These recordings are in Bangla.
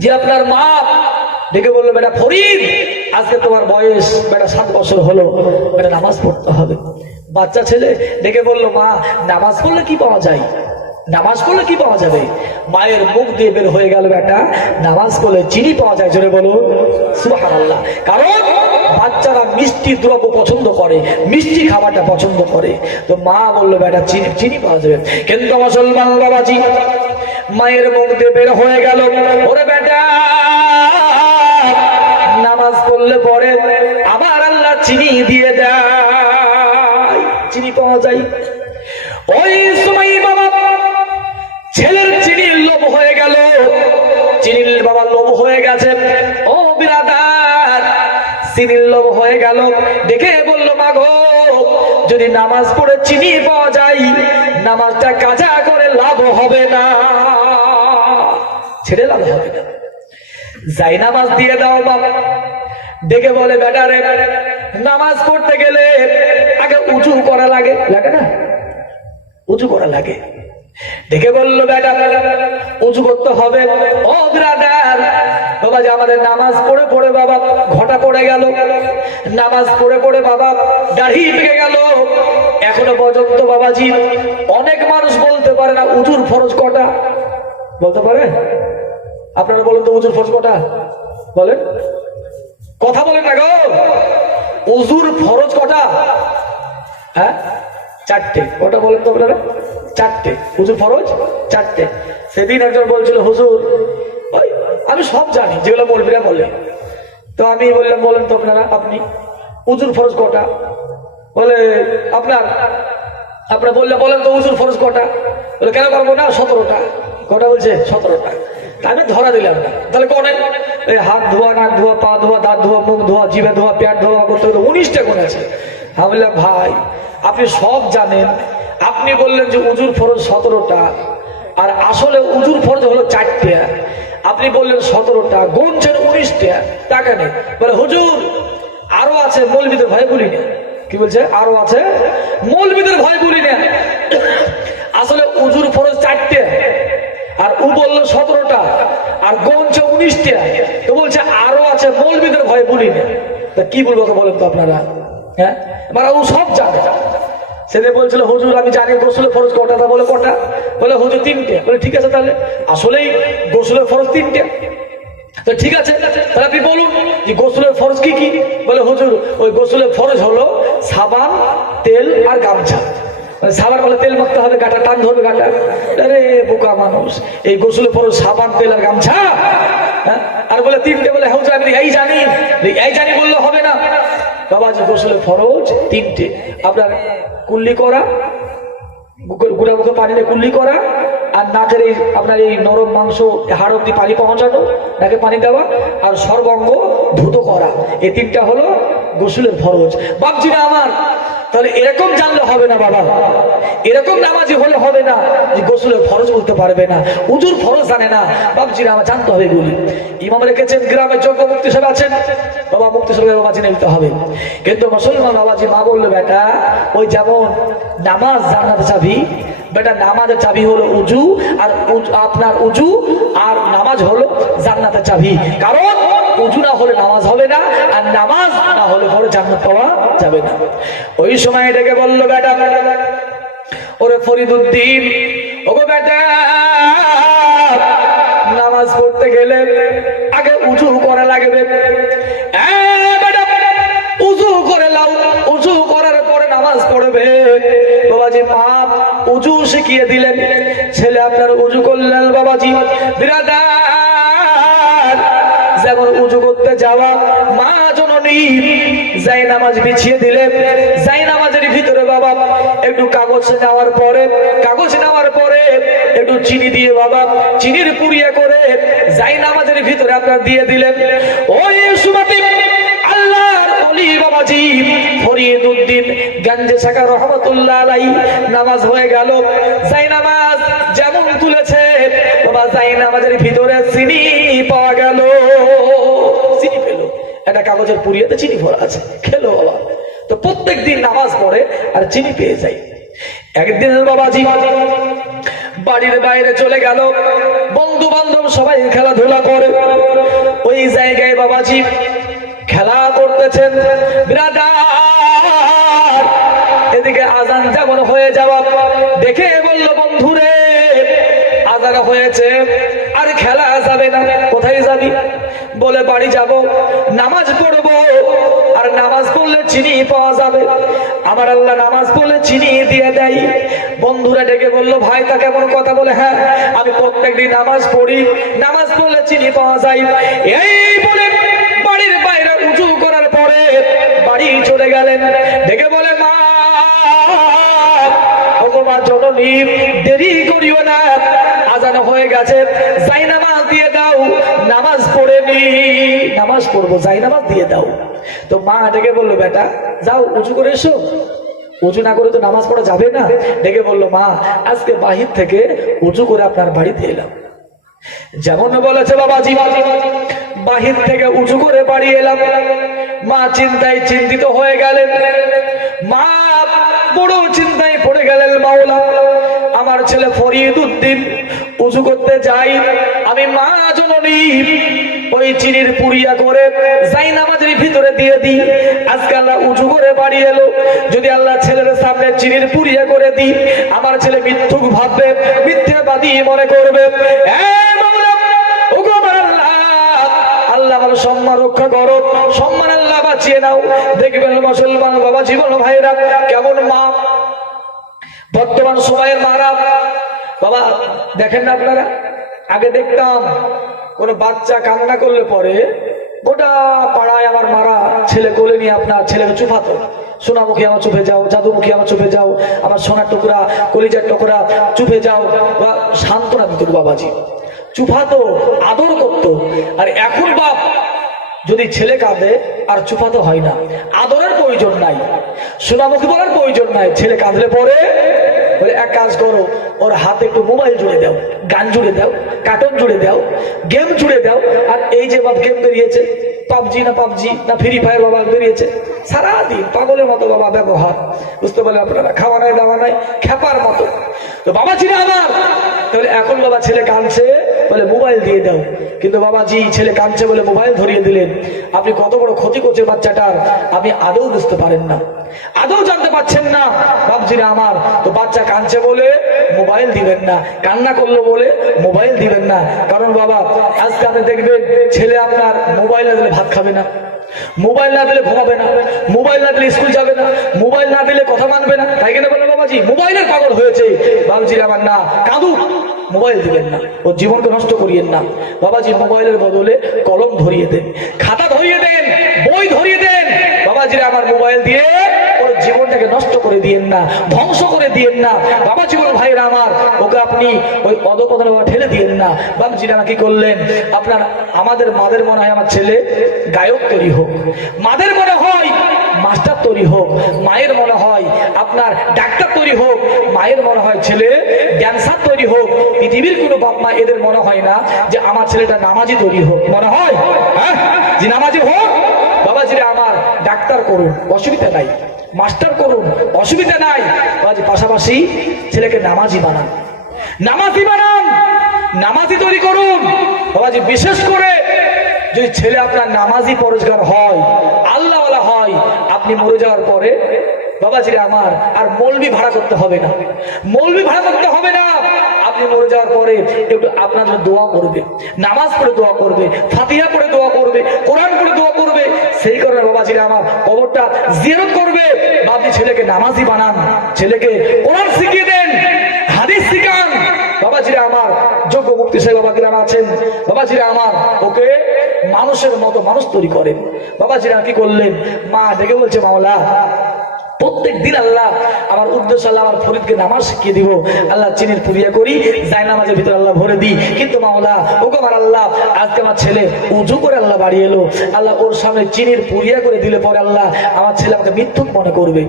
যে আপনার মা ডেকে বললো, বেটা ফরিদ, আজকে তোমার বয়স বেটা 7 বছর হলো, বেটা নামাজ পড়তে হবে। বাচ্চা ছেলে ডেকে বললো, মা নামাজ পড়লে কি পাওয়া যায়? নামাজ পড়লে কি পাওয়া যাবে? মায়ের মুখ দিয়ে বের হয়ে গেল, বেটা নামাজ পড়লে চিনি পাওয়া যায়। জোরে বলো সুবহানাল্লাহ। কারণ বাচ্চারা মিষ্টি দ্রব্য পছন্দ করে, মিষ্টি খাবারটা পছন্দ করে। তো মা বললো, বেটা চিনি পাওয়া যাবে। কিন্তু মুসলমান বাবাজি, মায়ের মুখ দিয়ে বের হয়ে গেল, ওরে বেটা নামাজ পড়লে পরে আবার আল্লাহ চিনি দিয়ে দেয়, চিনি পাওয়া যায়। ওই সময় বাবা ছেলের চিনির লোভ হয়ে গেল, চিনির বাবা লোভ হয়ে গেছে। ও বিরাদার, চিনির লোভ হয়ে গেল, দেখে বলল, মা গো, যদি নামাজ পড়ে চিনি পাওয়া যায়, নামাজটা কাজা করে লাভ হবে না, ছেড়ে লাভ হবে না, যাই নামাজ দিয়ে দাও বাবা। দেখে বলে, বেটা রে, নামাজ পড়তে গেলে আগে উঁচু করা লাগে, লাগে না? উঁচু করা লাগে। দেখে বললো, বেটা উঁচু করতে হবে। ও ব্রাদার, বাবা যে আমাদের নামাজ পড়ে পড়ে বাবা ঘটা পড়ে গেল, নামাজ পড়ে পড়ে বাবা দাড়ি পেকে গেল। এখনো পর্যন্ত বাবাজি অনেক মানুষ বলতে পারে না উজুর ফরজ কটা। বলতে পারে? আপনারা বলেন তো, উজুর ফরজ কটা? বলেন, কথা বলেন না গো। উজুর ফরজ কটা? হ্যাঁ, 4টে। কটা বলেন তো আপনারা? 4টে। উজুর ফরজ 4টে। সেদিন একজন বলছিল, হুজুর আমি সব জানি যেগুলো মৌলবীরা বলে। তো আমি বললাম, বলেন তো আপনারা, আপনি উজুর ফরজ কটা? বলে আপনারা বললে, বলেন তো উজুর ফরজ কটা? বলে, কেন পারবো না, 17টা। কটা বলছে? 17টা। আমি ধরা দিলাম না। তাহলে কোন? হাত ধোয়া, নাক ধোয়া, পা ধোয়া, দাঁত ধোয়া, মুখ ধোয়া, জিভে ধোয়া, পেট ধোয়া করতে হলে 19টা কোন আছে। আমি বললাম, ভাই আপনি সব জানেন, আপনি বললেন যে উজুর ফরজ 17টা, আর আসলে উজুর ফরজ হলো 4টে। আপনি বললেন 17টা, গুনছেন 19টা, টাকা নেই। বলে, হুজুর আরো আছে, মৌলবীদের ভয় বলি না। কি বলছে? আরো আছে, মৌলবীদের ভয় বলি না। আসলে উজুর ফরজ 4টে, আর ও বললো 17টা, আর গুনছে 19টা। তো বলছে আরো আছে, মৌলবীদের ভয় বলি না। তা কি বলবো বলেন তো আপনারা? হ্যাঁ, মানে ও সব জানে। সেদিন বলছিল, হুজুর আমি জানি গোসলের ফরজ কটা। তা বলে, কটা? বলে, হুজুর 3টে। বলে, ঠিক আছে, তাহলে আসলেই গোসলের ফরজ 3টে। তো ঠিক আছে, তাহলে আপনি বলুন যে গোসলের ফরজ কি কি? বলে, হুজুর ওই গোসলের ফরজ হলো সাবান, তেল আর গামছা। সাবান বলে তেল মাখতে হবে, গাটা টান ধরবে গাটা। আরে বোকা মানুষ, এই গোসলের ফরজ সাবান, তেল আর গামছা। হ্যাঁ, আর বলে 3টে। বলে, হুজুর আমি এই জানি, এই জানি বললে হবে না বাবা, যে গোসলের ফরজ 3টে। আপনার কুল্লি করা, গুড়া মুখে পানি দিয়ে কুল্লি করা, আর নাকের এই আপনার এই নরম মাংস হাড় অব্দি পানি পৌঁছানো, নাকে পানি দেওয়া, আর সর্বাঙ্গ ধুতো করা। এই 3টা হলো গোসলের ফরজ। বাপজিরা আমার, তাহলে এরকম জানলে হবে না বাবা, এরকম নামাজি হলে হবে না যে গোসলের ফরজ বলতে পারবে না, উজুর ফরজ জানে না। বাপজিরা আমার জানতে হবে এগুলি। ইমাম রেখেছেন, গ্রামে যোগ্য মুক্তি সাহেব আছেন, বাবা মুক্তি সাহেবের বাবা জেনে নিতে হবে। কিন্তু মুসলমান বাবাজি মা বললো, বেটা ওই যেমন নামাজ জান্নাতের চাবি, বেটা নামাজের চাবি হলো উজু, আর আপনার উজু আর নামাজ হলো জান্নাতের চাবি। কারণ উজু না হলে নামাজ হবে না, আর নামাজ না হলে পরে জান্নাত পাওয়া যাবে না। ওই সময় এটাকে বললো, বেটা ওরে ফরিদুদ্দিন, ওগো বেটা নামাজ পড়তে গেলে আগে উজু করা লাগবে। উজু করে লাও, উজু করার পরে নামাজ পড়বে। বাবাজি মা উজু শিখিয়ে দিলেন, ছেলে আপনার উজু করলেন। বাবাজি বিরাদার, যেমন উজু করতে যাওয়া মা জননী যাই নামাজ বিছিয়ে দিলে, যাই নামাজের ভিতরে বাবা একটু কাগজ নেওয়ার পরে একটু চিনি দিয়ে বাবা চিনির পুড়িয়ে করে যাই নামাজের ভিতরে আপনার দিয়ে দিলেন। ওই সুমাতি আল্লাহর ওলি বাবাজি ফরিদুদ্দিন গঞ্জে শাখা রহমাতুল্লাহ আলাইহি নামাজ হয়ে গেল। যাই নামাজ যেমন তুলেছে বাবা, যাই নামাজের ভিতরে চিনি পাওয়া গেল। চিনি পেল, একটা কাগজের পুড়িয়েতে চিনি ভরা আছে, খেলো বাবা। তো প্রত্যেক দিন নামাজ পড়ে আর চিনি পেয়ে যায়। একদিন বাবাজি বাড়ির বাইরে চলে গেল, বন্ধু বান্ধব সবাই খেলাধুলা করে। ওই জায়গায় বাবাজি খেলা করতেছেন। বিরাদার এদিকে আজান যেমন হয়ে যাওয়া দেখে বলল, বন্ধুরে আজান হয়েছে, আর খেলা যাবে না। কোথায় যাবি? বলে বাড়ি যাব, নামাজ পড়বো, আর নামাজ পড়লে চিনি পাওয়া যাবে। আমার আল্লাহ নামাজ পড়লে চিনি দিয়ে দেয়। বন্ধুরা ডেকে বলল, ভাই তা কেমন কথা? বলে, হ্যাঁ আমি প্রত্যেকদিন নামাজ পড়ি, নামাজ পড়লে চিনি পাওয়া যায়। এই বলে বাড়ির বাইরে উঁচু করার পরে বাড়ি চলে গেলেন। ডেকে বলে, মা ভগবান জননী দেরি করিও না, আজান হয়ে গেছে, যাই নামাজ দিয়ে দাও, নামাজ পড়ে নি, নামাজ পড়বো, যাই নামাজ দিয়ে দাও। তো মা ডেকে বললো, বেটা যাও উঁচু করে এসো। উঁচু না করে তো নামাজ পড়া যাবে না। ডেকে বললো, মা আজকে বাহির থেকে উঁচু করে আপনার বাড়িতে এলাম। যেমন বলেছে বাবাজি, বাহির থেকে উঁচু করে বাড়ি এলাম। মা চিন্তায় চিন্তিত হয়ে গেলেন, মা বড় চিন্তায় পড়ে গেলেন। মাওলা, আমার ছেলে ফরিদ উদ্দিন উঁচু করতে যাই, আমি মা জননী ওই চিনির পুরিয়া করে যাই নামাজের ভিতরে দিয়ে দিই। আজকে আল্লাহ উঁচু করে বাড়ি এলো, যদি আল্লাহ ছেলের সামনে চিনির পুরিয়া করে দিই, আমার ছেলে মিথ্যুক ভাববে, মিথ্যাবাদী মনে করবে। আল্লাহ আমার সম্মান রক্ষা করো, সম্মান আল্লাহ বাঁচিয়ে নাও। দেখবেন মুসলমান বাবা জীবন ভাইরা কেমন মা বর্তমান সময়ের মারা। বাবা দেখেন না আপনারা, আগে দেখতাম কোন বাচ্চা কান্না করলে পরে গোটা পাড়ায় আমার মারা ছেলে কোলে নিয়ে আপনার ছেলেকে চুপাতো। সোনামুখী আমার চুপে যাও, জাদুমুখী আমার চুপে যাও, আমার সোনার টুকরা কলিজার টুকরা চুপে যাও, বা সান্ত্বনা দিত বাবাজি, চুপাতো, আদর করতো। আর এখন বাপ যদি ছেলে কাঁদে আর চুপাতো হয় না, আদরের প্রয়োজন নাই, সোনামুখী বলার প্রয়োজন নাই। ছেলে কাঁদলে পরে বলে, এক কাজ করো, ওর হাতে একটু মোবাইল জুড়ে দাও, গান জুড়ে দাও, কার্টুন জুড়ে দাও, গেম জুড়ে দাও। আর এই যে বাপ গেম বেরিয়েছে, পাবজি না ফ্রি ফায়ার বাবা বেরিয়েছে, সারাদিন পাগলের মতো বাবা ব্যবহার, বুঝতে পারলেন আপনারা? খাওয়া নাই দাওয়া নাই, খেপার মতো। তো বাবা ছিল আমার, তাহলে এখন বাবা ছেলে কাঁদছে বলে মোবাইল দিয়ে দাও। কিন্তু বাবাজি ছেলে কাঁদছে বলে মোবাইল ধরিয়ে দিলেন, আপনি কত বড় ক্ষতি করছে বাচ্চাটার, আপনি আদৌ বুঝতে পারেন না, আদৌ জানতে পারছেন না। বাবজিরা আমার, তো বাচ্চা কাঁদছে বলে মোবাইল দিবেন না, কান্না করলো বলে মোবাইল দিবেন না। কারণ বাবা আজকে আপনি দেখবেন ছেলে আপনার মোবাইল না দিলে ভাত খাবে না, মোবাইল না দিলে ঘুমাবে না, মোবাইল না দিলে স্কুল যাবে না, মোবাইল না দিলে কথা মানবে না। তাই কেন বলে বাবাজি মোবাইলের পাগল হয়েছে। বাবজিরা আমার না কাঁদুক, মোবাইল দিবেন না, ওর জীবনকে নষ্ট করিয়েন না। বাবাজি মোবাইলের বদলে কলম ধরিয়ে দেন, খাতা ধরিয়ে দেন, বই ধরিয়ে দেন। বাবাজিরা আমার মোবাইল দিয়ে ওর জীবনটাকে নষ্ট করে দিয়েন না, ধ্বংস করে দিয়েন না। বাবা জীবন ভাইরা আমার, ওকে আপনি ওই অধপতনে ঠেলে দিয়েন না। বাবাজিরা কি করলেন, আপনার আমাদের মাদের মনে হয় আমার ছেলে গায়ক তৈরি হোক, মাদের মনে হয় মাস্টার তৈরি হোক, মায়ের মনে হয় আপনার ডাক্তার তৈরি হোক, মায়ের মনে হয় ছেলে ড্যান্সার তৈরি হোক। পৃথিবীর কোনো বাপ মা এদের মনে হয় না যে আমার ছেলেটা নামাজি তৈরি হোক, মনে হয় হ্যাঁ যে নামাজি হোক। বাবাজিরা আমার ডাক্তার করুন, অসুবিধা নাই, মাস্টার করুন, অসুবিধা নাই, বাবাজি পাশাপাশি ছেলেকে নামাজি বানান, নামাজি বানান, নামাজি তৈরি করুন। বাবাজি বিশেষ করে যদি ছেলে আপনার নামাজি পরিষ্কার হয়, আল্লাহওয়ালা হয়, আপনি মরে যাওয়ার পরে বাবাজিরা আমার আর মৌলবি ভাড়া করতে হবে না, মৌলবি ভাড়া করতে হবে না। আপনি মরে যাওয়ার পরে একটু আপনার জন্য দোয়া করবে, নামাজ পড়ে দোয়া করবে, ফাতিহা পড়ে দোয়া করবে, কোরআন পড়ে দোয়া করবে। সেই কারণে বাবাজিরা আমার কবরটা জিয়ারত করবে। আপনি ছেলেকে নামাজি বানান, ছেলেকে কোরআন শিখিয়ে দেন, হাদিস শিখান। বাবাজিরা আমার যোগ্য মুক্তি সাহেব বাবাজিরা আছেন, বাবাজিরা আমার ওকে মানুষের মতো মানুষ তৈরি করেন। বাবাজিরা কি করলেন, মা ডেকে বলছে, মাওলা প্রত্যেক দিন আল্লাহ আমার উদ্দেশ্য, আল্লাহ আমার ফরিদকে নামাজ শিখিয়ে দিব, আল্লাহ চিনির পুরিয়া করি, যাই নামাজের ভিতরে আল্লাহ ভরে দিই। কিন্তু মাওলা ওকে আমার আল্লাহ আজকে আমার ছেলে উজু করে আল্লাহ বাড়ি এলো, আল্লাহ ওর সামনে চিনির পুরিয়া করে দিলে পরে আল্লাহ আমার ছেলে আমাকে মিথ্যুক মনে করবে,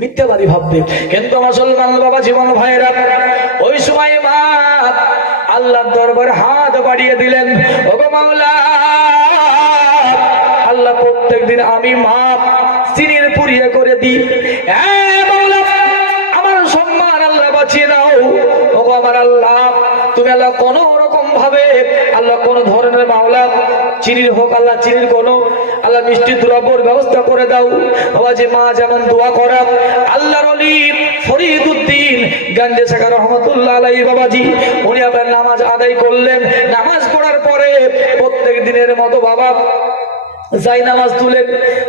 মিথ্যাবাদী ভাববে। কিন্তু আমার মুসলমান বাবা জীবন ভাইয়েরা ওই সময় মা আল্লাহর দরবারে হাত বাড়িয়ে দিলেন, ওগো মাওলা আল্লাহ প্রত্যেক দিন আমি মা চিনির পুরিয়া করে দিই, আমার সম্মান আল্লাহ বাঁচিয়ে নাও। ওগো আমার আল্লাহ আল্লাহ কোন রকম ভাবে আল্লাহ কোন ধরনের মাওলা চিনির হোক আল্লাহ চিনির কোন আল্লাহ মিষ্টি দ্রব্যর ব্যবস্থা করে দাও বাবাজি। মা যেমন দোয়া করা আল্লাহর ওলি ফরিদউদ্দিন গাঞ্জে শাখা রহমাতুল্লাহ আলাইহি বাবাজি, উনি আপনার নামাজ আদায় করলেন। নামাজ পড়ার পরে প্রত্যেক দিনের মতো বাবা যাই নামাজ তুলেন,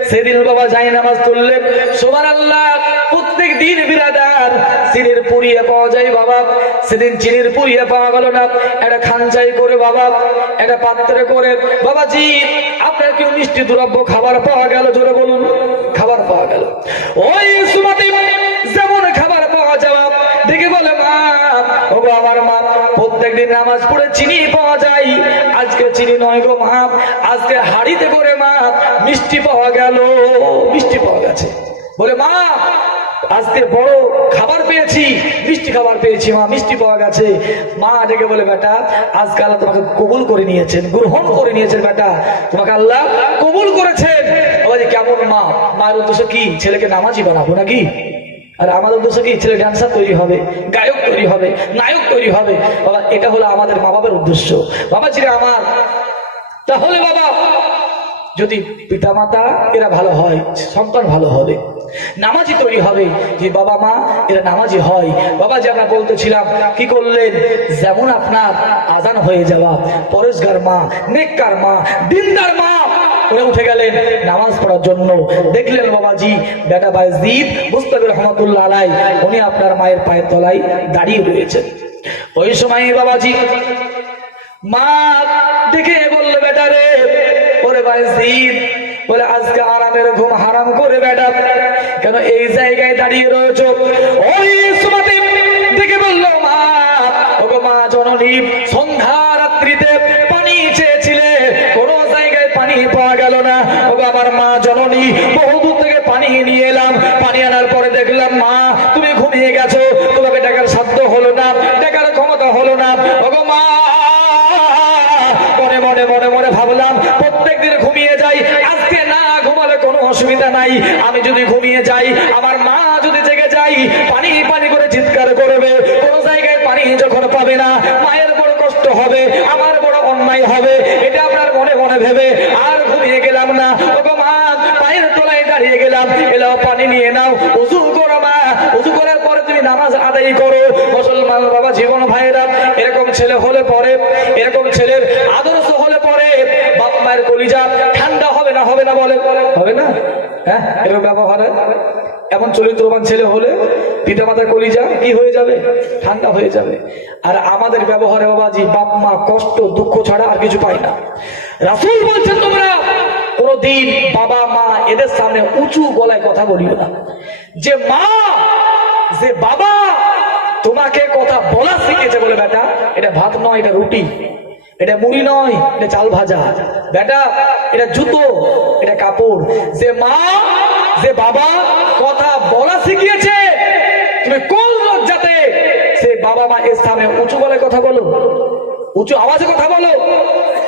সেদিন বাবা যাই নামাজ তুললেন। সুবহানাল্লাহ, প্রত্যেক দিন বিরাদার চিনির পুড়িয়ে পাওয়া যায় বাবা, সেদিন চিনির পুড়িয়ে পাওয়া গেল না। একটা খানচাই করে বাবা, একটা পাত্রে করে বাবাজি আপনার কেউ মিষ্টি দ্রব্য খাবার পাওয়া গেল, জোরে বলুন খাবার পাওয়া গেল। ওই সুমাতে যেমন খাবার পাওয়া যাওয়া দেখে বলে মা, ওগো আমার মা, প্রত্যেকদিন নামাজ পড়ে চিনি পাওয়া যায়, আজকে চিনি নয় গো মা, আজকে হাড়িতে করে মা মিষ্টি পাওয়া গেল, মিষ্টি পাওয়া গেছে। বলে মা আজকে বড় খাবার পেয়েছি, মিষ্টি খাবার পেয়েছি মা, মিষ্টি পাওয়া গেছে। মা ডেকে বলে বেটা আজকে আল্লাহ তোমাকে কবুল করে নিয়েছেন, গ্রহণ করে নিয়েছেন বেটা, তোমাকে আল্লাহ কবুল করেছেন। বাবাজি কেমন মা, মায়ের উদ্দেশ্য কি ছেলেকে নামাজি বানাবো নাকি? আর আমাদের উদ্দেশ্য কি ছেলে ড্যান্সার তৈরি হবে, গায়ক তৈরি হবে, নায়ক তৈরি হবে। বাবা এটা হলো আমাদের মা বাবার উদ্দেশ্য বাবাজিরা আমার। তাহলে বাবা যদি পিতামাতা এরা ভালো হয়, সন্তান ভালো হবে, নামাজি তৈরি হবে, যে বাবা মা এরা নামাজি হয়। বাবা যে আমরা বলতেছিলাম কি করলেন, যেমন আপনার আজান হয়ে যাওয়া, পরেশগার মা, নেককার মা, দিনদার মা উনি উঠে গেলেন নামাজ পড়ার জন্য। দেখলেন বাবাজি বেটা বায়েজিদ মুস্তাফির রহমাতুল্লাহ আলাই, উনি আপনার মায়ের পায়ের তলায় দাঁড়িয়ে রয়েছেন। ওই সময় বাবাজি মা দেখে বললো বেটা রে, ওরে বায়েজিদ, বলে আজকে আরামের ঘুম হারাম করে বেটা কেন এই জায়গায় দাঁড়িয়ে রয়েছো? ওই সুমাতে দেখে বললো মা, ওগো মা জননী, সন্ধ্যা রাত্রিতে পানি চেয়েছিলে, কোনো জায়গায় পানি পাওয়া গেল না। ওগো আমার মা জননী, বহুদূর থেকে পানি নিয়ে এলাম, পানি আনার পরে দেখলাম মা তুমি ঘুমিয়ে গেছো, তোমাকে ডাকার সাধ্য হলো না, ডাকার ক্ষমতা হলো না। ওগো মা মনে মনে মনে মনে ভাবলাম প্রত্যেক দিন ঘুমিয়ে যাই, আজকে না ঘুমালে কোনো অসুবিধা নাই, আমি যদি ঘুমিয়ে যাই আমার মা যদি জেগে যাই পানি পানি করে চিৎকার করবে, কোন জায়গায় পানি যখন পাবে না মায়ের বড় কষ্ট হবে, আমার বড় অন্যায় হবে, এটা আপনার মনে মনে ভেবে আর ঘুমিয়ে গেলাম না। ওগো মা পায়ের তলায় দাঁড়িয়ে গেলাম, এলাও পানি নিয়ে নাও, উযু করো মা, উযু করার পরে তুমি নামাজ আদায় করো। মুসলমান বাবা জীবন ভাইরা, এরকম ছেলে হলে পরে, এরকম ছেলের আদর্শ হলে পরে বাপ মায়ের কলিজা ঠান্ডা হবে না, হবে না বলে, হবে না? হ্যাঁ এরকম ব্যবহার, এমন চরিত্রবান ছেলে হলে পিতা মাতার কলিজা কি হয়ে যাবে? ঠান্ডা হয়ে যাবে। আর আমাদের ব্যবহারে বাবাজি বাপ মা কষ্ট দুঃখ ছাড়া আর কিছু পায় না। রাসূল বলছেন তোমরা কোনদিন বাবা মা এদের সামনে উঁচু গলায় কথা বলিও না। যে মা যে বাবা তোমাকে কথা বলা শিখেছে, বলে বেটা এটা ভাত নয়, এটা রুটি, এটা মুড়ি নয়, এটা চাল ভাজা, বেটা এটা জুতো, এটা কাপড়। যে মা যে বাবা কথা বলা শিখিয়েছে, তুমি কোন লজ্জাতে সে বাবা মা এর সামনে উঁচু গলায় কথা বলো, উঁচু আওয়াজে কথা বলো?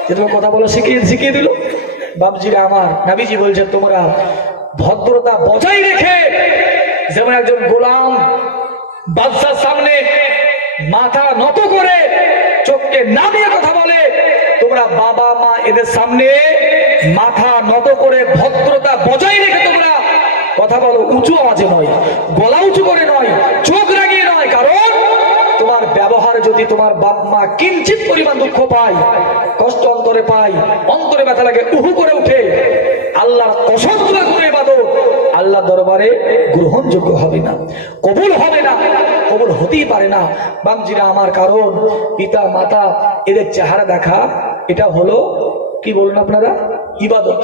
যে তুমি কথা বলা শিখিয়ে দিল। বাপজিরা আমার, নবীজি বলছেন তোমরা ভদ্রতা বজায় রেখে, যেমন একজন গোলাম বাদশার সামনে মাথা নত করে চোখকে নামিয়ে কথা বলে, তোমরা বাবা মা এদের সামনে মাথা নত করে ভদ্রতা বজায় রেখে তোমরা কথা বলো, উঁচু আওয়াজে নয়, গলা উঁচু করে নয়, চোখ রাগিয়ে নয়। কারণ তোমার ব্যবহারে যদি তোমার বাপ মা কিঞ্চিত পরিমাণ দুঃখ পায়, কষ্ট অন্তরে পায়, অন্তরে ব্যথা লাগে, উহু করে উঠে, আল্লাহর কসম করে ইবাদত আল্লাহ দরবারে গ্রহণযোগ্য হবে না, কবুল হবে না, কবুল হতেই পারে না। বামজিরা আমার, কারণ পিতা মাতা এদের চেহারা দেখা এটা হলো কি বলুন আপনারা? ইবাদত।